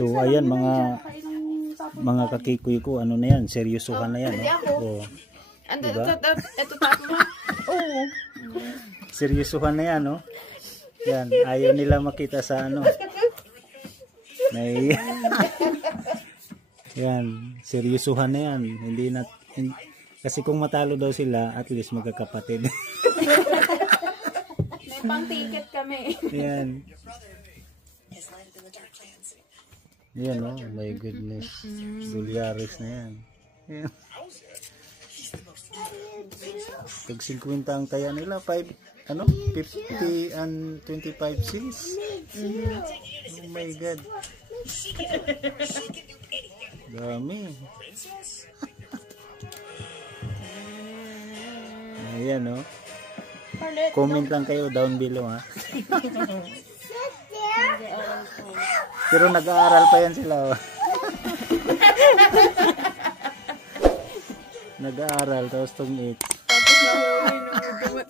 So ayan mga kakikoy ko, ano na yan, seryosohan na yan. Oh. Diba? Ito tapo mo. Oo. Seryosohan na yan, no? Yan, ayaw nila makita sa ano. May yan, seryosohan na yan. Kasi kung matalo daw sila, at least magkakapatid. May pang ticket kami. Yan. Yan, oh, my goodness. Dolyares na yan. Yan. Tag 50 ang kaya nila, 50 and 25 cents. Oh my God. Dami. Ayan, oh. Comment lang kayo down below, ha. Pero nag-aaral pa yan sila, oh. Nag-aaral, tapos tong 8. Tapos nahuli nung